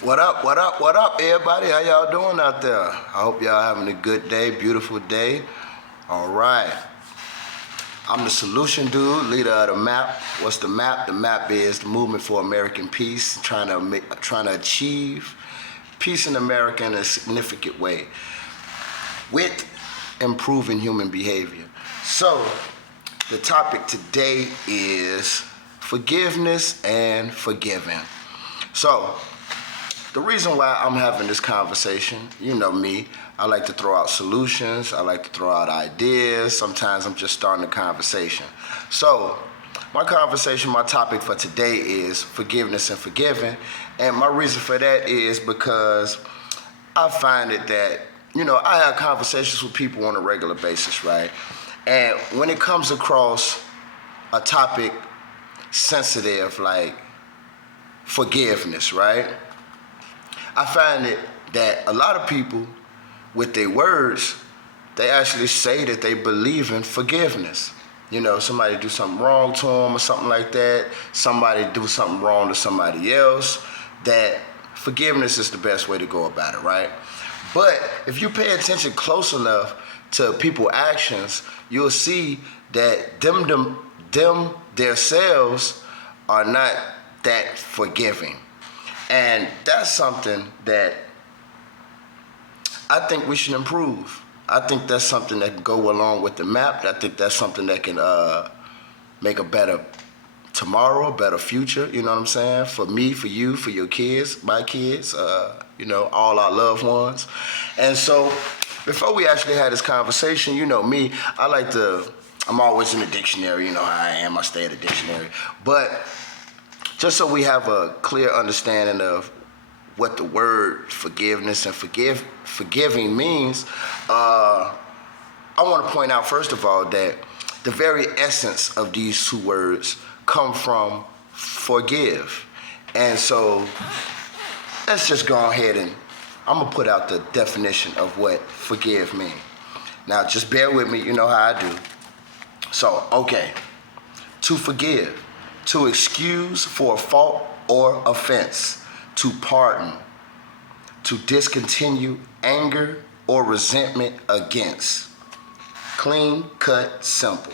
What up, what up, what up, everybody? How y'all doing out there? I hope y'all having a good day, beautiful day. All right. I'm the solution dude, leader of the MAP. What's the MAP? The MAP is the Movement for American Peace, trying to achieve peace in America in a significant way with improving human behavior. So, the topic today is forgiveness and forgiving. So, the reason why I'm having this conversation, you know me, I like to throw out solutions, I like to throw out ideas, sometimes I'm just starting a conversation. So, my topic for today is forgiveness and forgiving, and my reason for that is because I find it that, I have conversations with people on a regular basis, right? And when it comes across a topic sensitive like forgiveness, right? I find it that a lot of people, with their words, they actually say that they believe in forgiveness. Somebody do something wrong to them or something like that. Somebody do something wrong to somebody else. That forgiveness is the best way to go about it, right? But if you pay attention close enough to people's actions, you'll see that them themselves are not that forgiving. And that's something that I think we should improve. I think that's something that can go along with the map. I think that's something that can make a better tomorrow, a better future, you know what I'm saying? For me, for you, for your kids, my kids, all our loved ones. And so before we actually had this conversation, me, I'm always in the dictionary, you know how I am, I stay at the dictionary. But just so we have a clear understanding of what the word forgiveness and forgiving means, I want to point out first of all that the very essence of these two words come from forgive. And so let's just go ahead and I'm gonna put out the definition of what forgive means. Now just bear with me, you know how I do. So, okay, to forgive. To excuse for a fault or offense, to pardon, to discontinue anger or resentment against. Clean, cut, simple.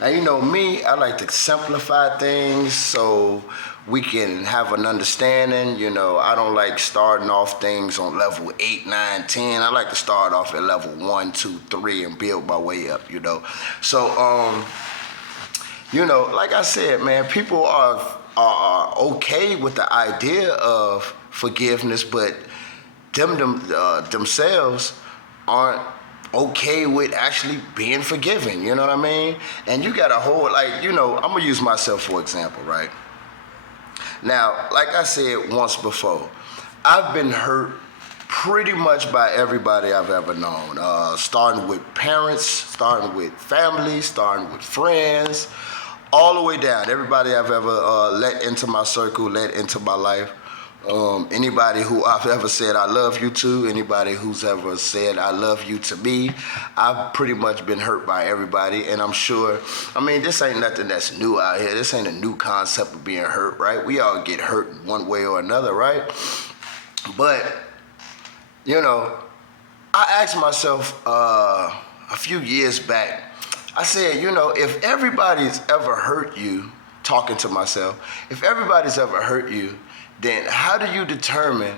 Now, me, I like to simplify things so we can have an understanding. I don't like starting off things on level 8, 9, 10. I like to start off at level 1, 2, 3 and build my way up, So, like I said, man, people are okay with the idea of forgiveness, but themselves aren't okay with actually being forgiven. You know what I mean? And you got a whole I'm gonna use myself for example, right? Now, like I said once before, I've been hurt pretty much by everybody I've ever known. Starting with parents, starting with family, starting with friends, all the way down. Everybody I've ever let into my circle, let into my life. Anybody who I've ever said I love you to, anybody who's ever said I love you to me, I've pretty much been hurt by everybody, and I'm sure, this ain't nothing that's new out here. This ain't a new concept of being hurt, right? We all get hurt one way or another, right? But, I asked myself a few years back, I said, if everybody's ever hurt you, talking to myself, if everybody's ever hurt you, then how do you determine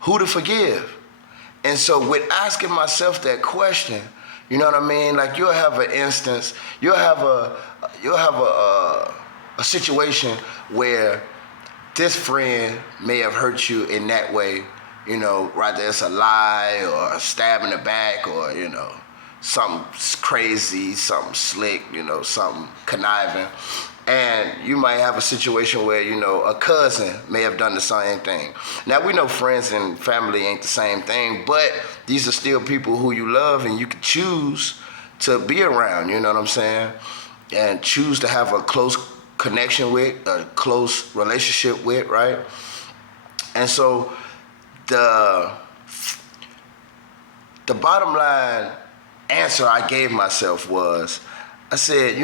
who to forgive? And so with asking myself that question, you know what I mean? Like you'll have an instance, you'll have a situation where this friend may have hurt you in that way, whether it's a lie or a stab in the back or, something crazy, something slick, something conniving. And you might have a situation where, a cousin may have done the same thing. Now, we know friends and family ain't the same thing, but these are still people who you love and you can choose to be around, you know what I'm saying? And choose to have a close connection with, a close relationship with, right? And so the bottom line answer I gave myself was, I said,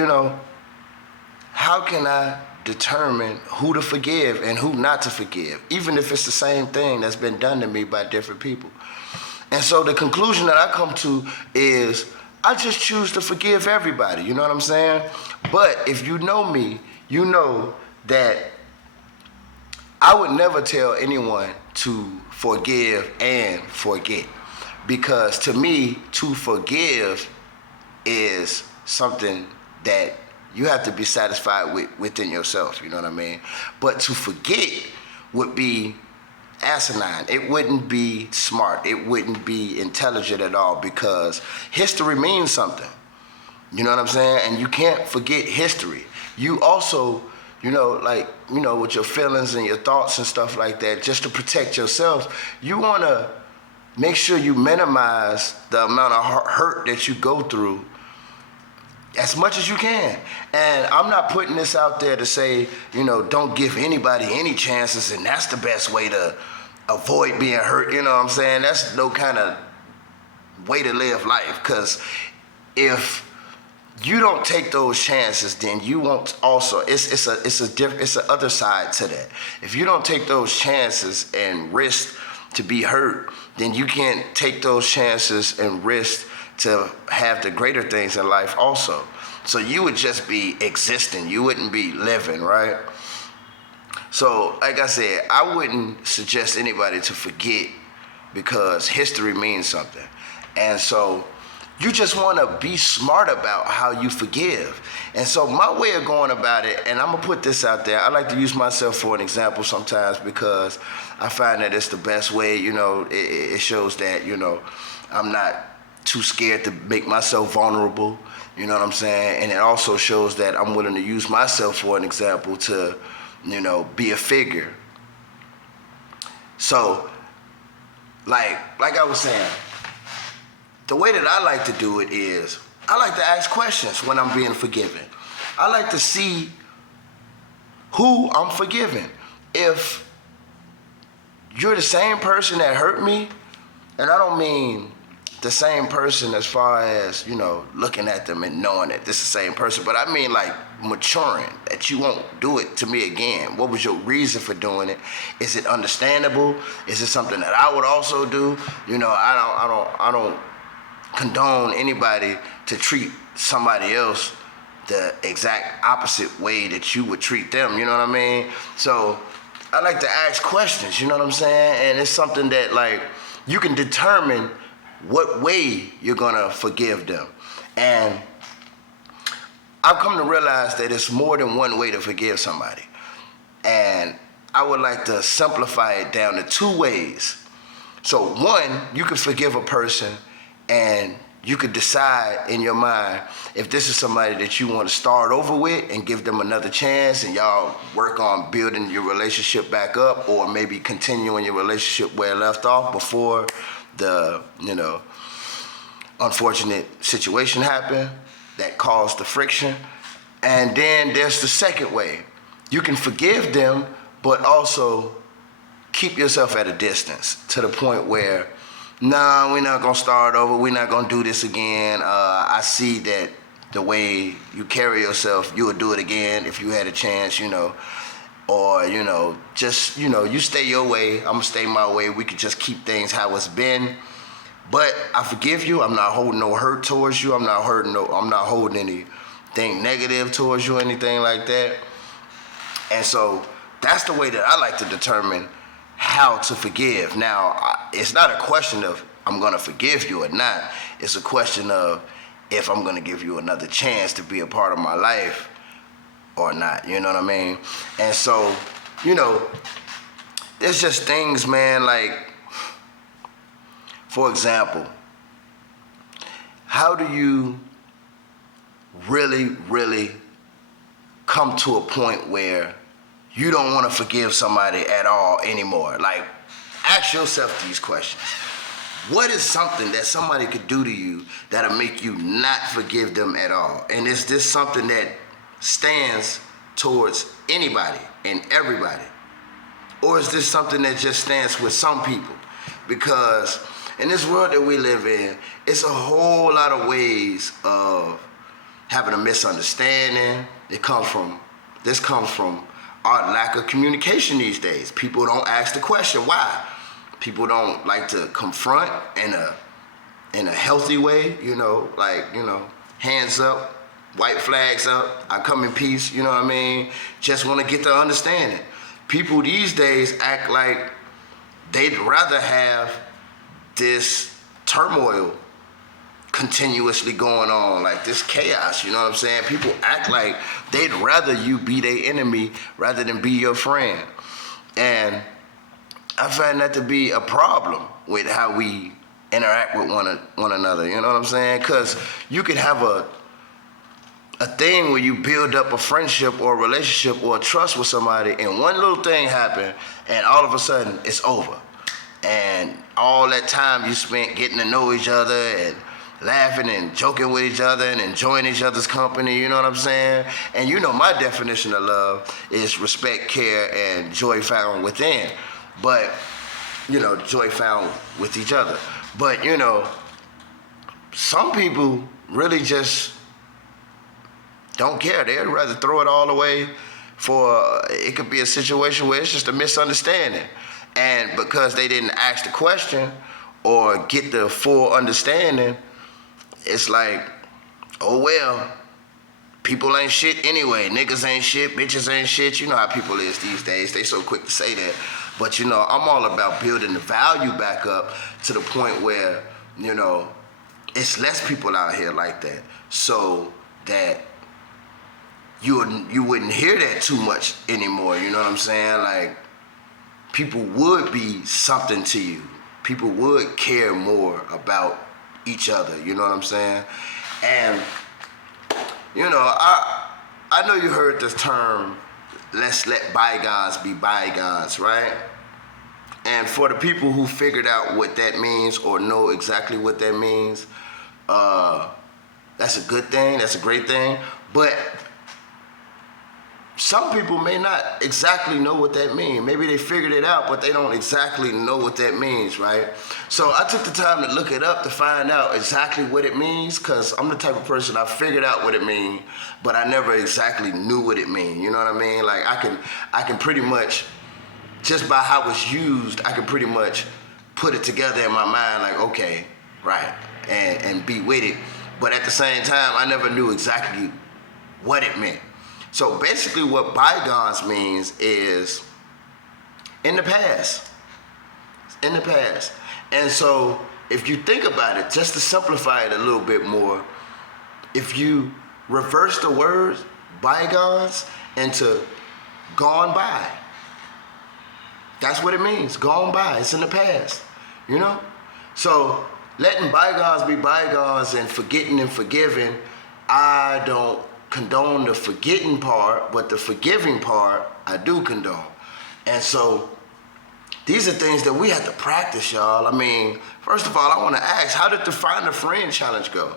how can I determine who to forgive and who not to forgive, even if it's the same thing that's been done to me by different people. And so the conclusion that I come to is I just choose to forgive everybody, you know what I'm saying? But if you know me, you know that I would never tell anyone to forgive and forget. Because to me, to forgive is something that you have to be satisfied with within yourself, you know what I mean? But to forget would be asinine. It wouldn't be smart. It wouldn't be intelligent at all, because history means something. You know what I'm saying? And you can't forget history. You also, with your feelings and your thoughts and stuff like that, just to protect yourself, you want to make sure you minimize the amount of hurt that you go through as much as you can. And I'm not putting this out there to say, don't give anybody any chances and that's the best way to avoid being hurt, you know what I'm saying? That's no kind of way to live life, because if you don't take those chances, then you won't also, it's a other side to that. If you don't take those chances and risk to be hurt, then you can't take those chances and risk to have the greater things in life also. So you would just be existing. You wouldn't be living, right? So, like I said, I wouldn't suggest anybody to forget, because history means something. And so you just want to be smart about how you forgive. And so my way of going about it, and I'm going to put this out there, I like to use myself for an example sometimes, because I find that it's the best way. It shows that, I'm not too scared to make myself vulnerable, you know what I'm saying? And it also shows that I'm willing to use myself for an example to, be a figure. So, like I was saying, the way that I like to do it is, I like to ask questions when I'm being forgiven. I like to see who I'm forgiving. If you're the same person that hurt me, and I don't mean the same person as far as, looking at them and knowing that this is the same person, but I mean like maturing, that you won't do it to me again. What was your reason for doing it? Is it understandable? Is it something that I would also do? I don't condone anybody to treat somebody else the exact opposite way that you would treat them, you know what I mean? So I like to ask questions, you know what I'm saying? And it's something that, like, you can determine what way you're gonna forgive them. And I've come to realize that it's more than one way to forgive somebody. And I would like to simplify it down to two ways. So one, you can forgive a person and you could decide in your mind if this is somebody that you want to start over with and give them another chance, and y'all work on building your relationship back up, or maybe continuing your relationship where it left off before the, unfortunate situation happened that caused the friction. And then there's the second way. You can forgive them, but also keep yourself at a distance to the point where, nah, we're not gonna start over. We're not gonna do this again. I see that the way you carry yourself, you would do it again if you had a chance, or, just, you stay your way, I'm gonna stay my way. We could just keep things how it's been. But I forgive you. I'm not holding no hurt towards you. I'm not holding anything negative towards you, anything like that. And so that's the way that I like to determine how to forgive. Now, it's not a question of I'm gonna forgive you or not. It's a question of if I'm gonna give you another chance to be a part of my life or not, you know what I mean? And so, there's just things, man, like, for example, how do you really, really come to a point where you don't want to forgive somebody at all anymore? Like, ask yourself these questions. What is something that somebody could do to you that'll make you not forgive them at all? And is this something that stands towards anybody and everybody? Or is this something that just stands with some people? Because in this world that we live in, it's a whole lot of ways of having a misunderstanding. It comes from This comes from our lack of communication these days. People don't ask the question why. People don't like to confront in a healthy way, hands up, white flags up, I come in peace, you know what I mean? Just want to get the understanding. People these days act like they'd rather have this turmoil continuously going on, like this chaos, you know what I'm saying? People act like they'd rather you be their enemy rather than be your friend. And I find that to be a problem with how we interact with one another, you know what I'm saying? Because you could have a thing where you build up a friendship or a relationship or a trust with somebody, and one little thing happen, and all of a sudden it's over. And all that time you spent getting to know each other and laughing and joking with each other and enjoying each other's company, you know what I'm saying? And my definition of love is respect, care, and joy found within. But, joy found with each other. But, some people really just don't care. They'd rather throw it all away for, it could be a situation where it's just a misunderstanding. And because they didn't ask the question or get the full understanding, it's like, oh well, people ain't shit anyway. Niggas ain't shit, bitches ain't shit. You know how people is these days. They so quick to say that. But I'm all about building the value back up to the point where, it's less people out here like that. So that you wouldn't hear that too much anymore, you know what I'm saying? Like, people would be something to you. People would care more about each other, you know what I'm saying? And, I know you heard this term, let's let bygones be bygones, right? And for the people who figured out what that means or know exactly what that means, that's a good thing, that's a great thing. But some people may not exactly know what that means. Maybe they figured it out, but they don't exactly know what that means, right? So I took the time to look it up to find out exactly what it means, because I'm the type of person, I figured out what it means, but I never exactly knew what it means, you know what I mean? Like, I can pretty much, just by how it's used, I can pretty much put it together in my mind, like, okay, right, and be with it. But at the same time, I never knew exactly what it meant. So basically what bygones means is in the past. In the past. And so if you think about it, just to simplify it a little bit more, if you reverse the word bygones into gone by, that's what it means, gone by. It's in the past, So letting bygones be bygones and forgetting and forgiving, I don't condone the forgetting part, but the forgiving part, I do condone. And so these are things that we have to practice, y'all. I mean, first of all, I want to ask, how did the Find a Friend Challenge go?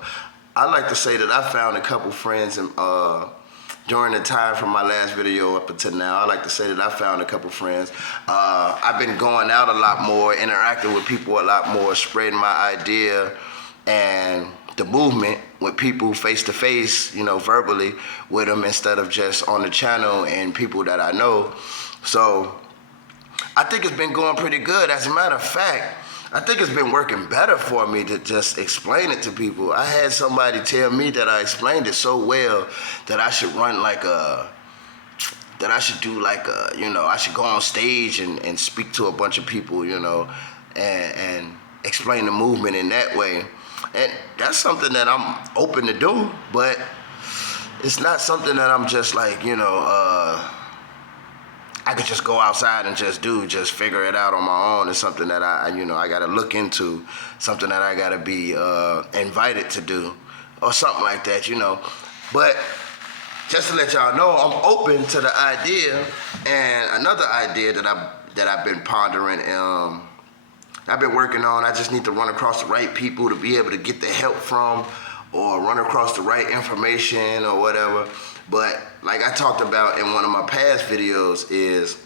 I like to say that I found a couple friends during the time from my last video up until now. I like to say that I found a couple friends. I've been going out a lot more, interacting with people a lot more, spreading my idea and the movement with people face to face, verbally with them instead of just on the channel and people that I know. So I think it's been going pretty good. As a matter of fact, I think it's been working better for me to just explain it to people. I had somebody tell me that I explained it so well that I should run I should go on stage and speak to a bunch of people, and explain the movement in that way. And that's something that I'm open to do, but it's not something that I'm just like, I could just go outside and just figure it out on my own. It's something that I gotta look into, something that I gotta be invited to do, or something like that, But just to let y'all know, I'm open to the idea. And another idea that I've been pondering, I've been working on, I just need to run across the right people to be able to get the help from, or run across the right information or whatever. But like I talked about in one of my past videos, is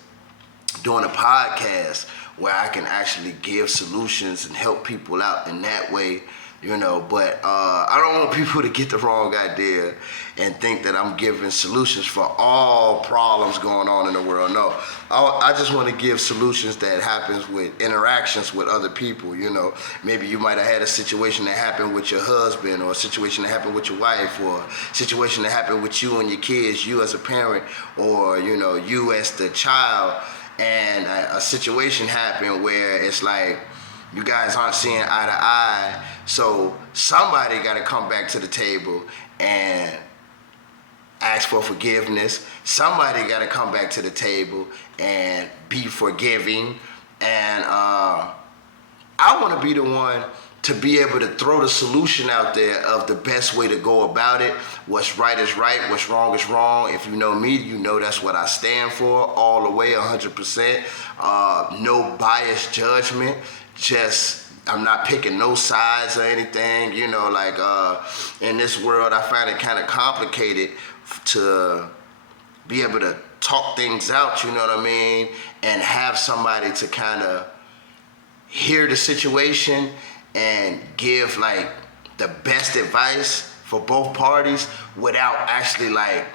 doing a podcast where I can actually give solutions and help people out in that way But I don't want people to get the wrong idea and think that I'm giving solutions for all problems going on in the world. No, I just want to give solutions that happens with interactions with other people. Maybe you might have had a situation that happened with your husband, or a situation that happened with your wife, or a situation that happened with you and your kids, you as a parent, or you as the child, and a situation happened where it's like you guys aren't seeing eye to eye. So somebody got to come back to the table and ask for forgiveness. Somebody got to come back to the table and be forgiving. And I want to be the one to be able to throw the solution out there of the best way to go about it. What's right is right, what's wrong is wrong. If you know me, you know that's what I stand for all the way, 100%. No biased judgment. I'm not picking no sides or anything. In this world, I find it kind of complicated to be able to talk things out, you know what I mean? And have somebody to kind of hear the situation and give like the best advice for both parties without actually like,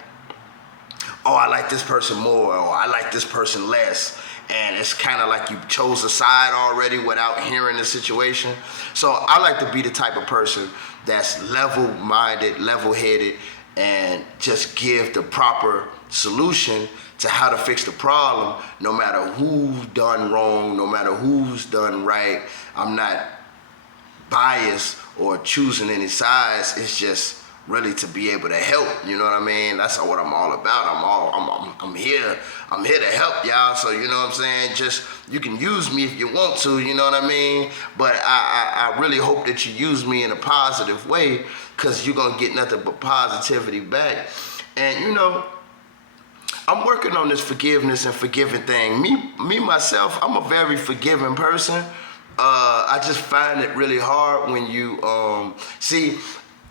oh, I like this person more, or I like this person less. And it's kind of like you chose a side already without hearing the situation. So I like to be the type of person that's level-minded, level-headed, and just give the proper solution to how to fix the problem, no matter who's done wrong, no matter who's done right. I'm not biased or choosing any sides. It's just really to be able to help, you know what I mean? That's what I'm all about. I'm here to help y'all. So you know what I'm saying? Just, you can use me if you want to, you know what I mean? But I really hope that you use me in a positive way, because you're gonna get nothing but positivity back. And I'm working on this forgiveness and forgiving thing. Me myself, I'm a very forgiving person. I just find it really hard when you see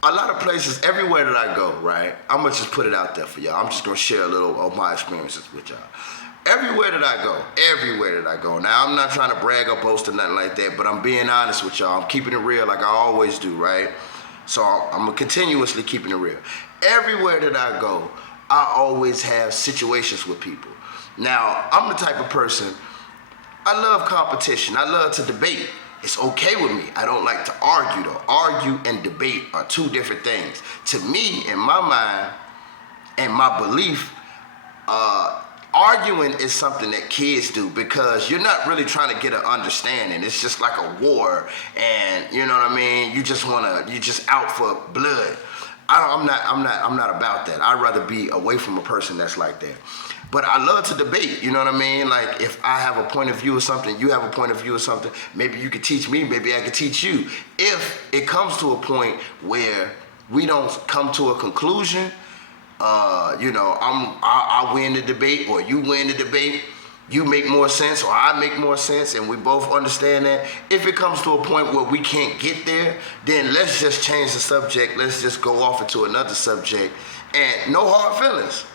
a lot of places, everywhere that I go, right? I'm gonna just put it out there for y'all. I'm just gonna share a little of my experiences with y'all. Everywhere that I go. Now, I'm not trying to brag or boast or nothing like that, but I'm being honest with y'all. I'm keeping it real like I always do, right? So I'm continuously keeping it real. Everywhere that I go, I always have situations with people. Now, I'm the type of person, I love competition. I love to debate. It's okay with me. I don't like to argue though. Argue and debate are two different things. To me, in my mind and my belief, arguing is something that kids do, because you're not really trying to get an understanding. It's just like a war, and you know what I mean? You just out for blood. I'm not about that. I'd rather be away from a person that's like that. But I love to debate, you know what I mean? Like, if I have a point of view or something, you have a point of view or something, maybe you could teach me, maybe I could teach you. If it comes to a point where we don't come to a conclusion, I win the debate, or you win the debate, you make more sense or I make more sense, and we both understand that. If it comes to a point where we can't get there, then let's just change the subject. Let's just go off into another subject, and no hard feelings.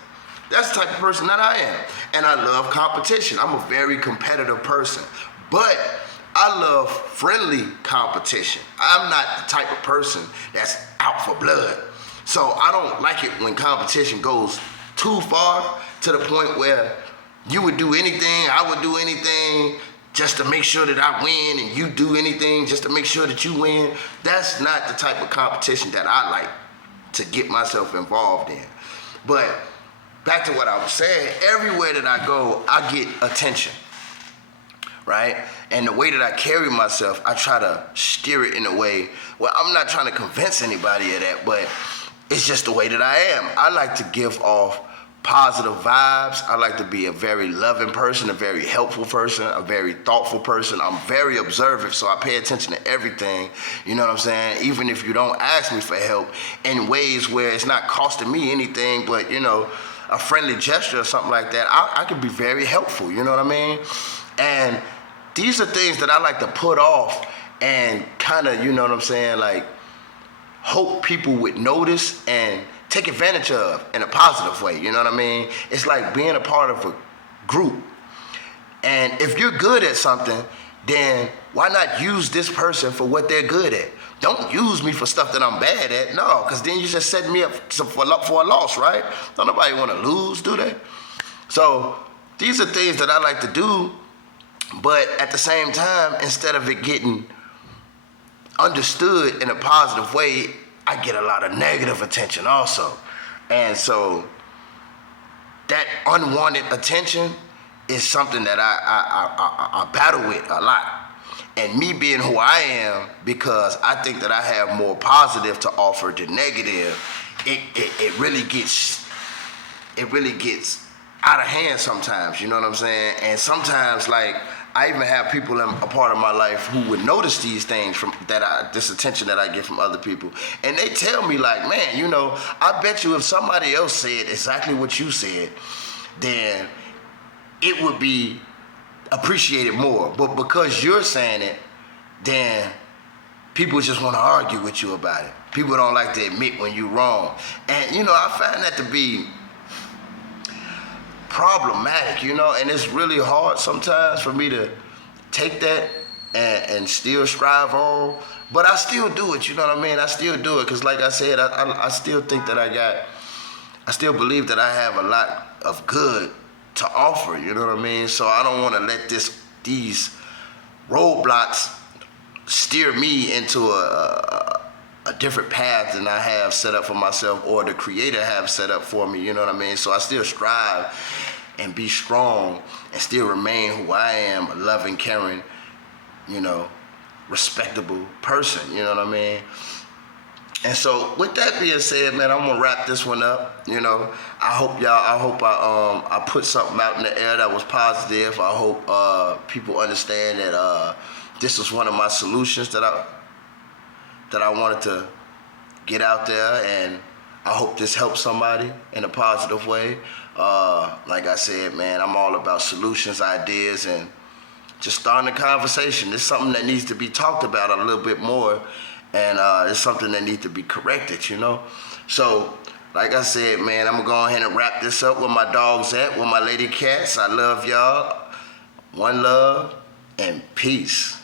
That's the type of person that I am. And I love competition. I'm a very competitive person. But I love friendly competition. I'm not the type of person that's out for blood. So I don't like it when competition goes too far, to the point where you would do anything, I would do anything just to make sure that I win, and you do anything just to make sure that you win. That's not the type of competition that I like to get myself involved in. But back to what I was saying, everywhere that I go, I get attention, right? And the way that I carry myself, I try to steer it in a way, well, I'm not trying to convince anybody of that, but it's just the way that I am. I like to give off positive vibes. I like to be a very loving person, a very helpful person, a very thoughtful person. I'm very observant, so I pay attention to everything, you know what I'm saying? Even if you don't ask me for help, in ways where it's not costing me anything, but, a friendly gesture or something like that, I can be very helpful, you know what I mean? And these are things that I like to put off and kind of, you know what I'm saying, like, hope people would notice and take advantage of in a positive way, you know what I mean? It's like being a part of a group. And if you're good at something, then why not use this person for what they're good at? Don't use me for stuff that I'm bad at. No, because then you just set me up for a loss, right? Don't nobody want to lose, do they? So these are things that I like to do, but at the same time, instead of it getting understood in a positive way, I get a lot of negative attention also. And so that unwanted attention is something that I battle with a lot. And me being who I am, because I think that I have more positive to offer than negative, it really gets out of hand sometimes, you know what I'm saying? And sometimes, like, I even have people in a part of my life who would notice these things this attention that I get from other people. And they tell me, like, man, you know, I bet you if somebody else said exactly what you said, then it would be appreciated more. But because you're saying it, then people just want to argue with you about it. People don't like to admit when you're wrong. And, you know, I find that to be problematic, you know, and it's really hard sometimes for me to take that and still strive on. But I still do it, you know what I mean? I still do it because, like I said, I still think that I still believe that I have a lot of good to offer, you know what I mean? So I don't want to let these roadblocks steer me into a different path than I have set up for myself or the Creator have set up for me, you know what I mean? So I still strive and be strong and still remain who I am, a loving, caring, you know, respectable person, you know what I mean? And so with that being said, man, I'm gonna wrap this one up. You know, I hope I put something out in the air that was positive. I hope people understand that this was one of my solutions that I wanted to get out there, and I hope this helps somebody in a positive way. Like I said, man, I'm all about solutions, ideas, and just starting a conversation. It's something that needs to be talked about a little bit more. And it's something that needs to be corrected, you know? So, like I said, man, I'm going to go ahead and wrap this up where my dogs at, with my lady cats. I love y'all. One love and peace.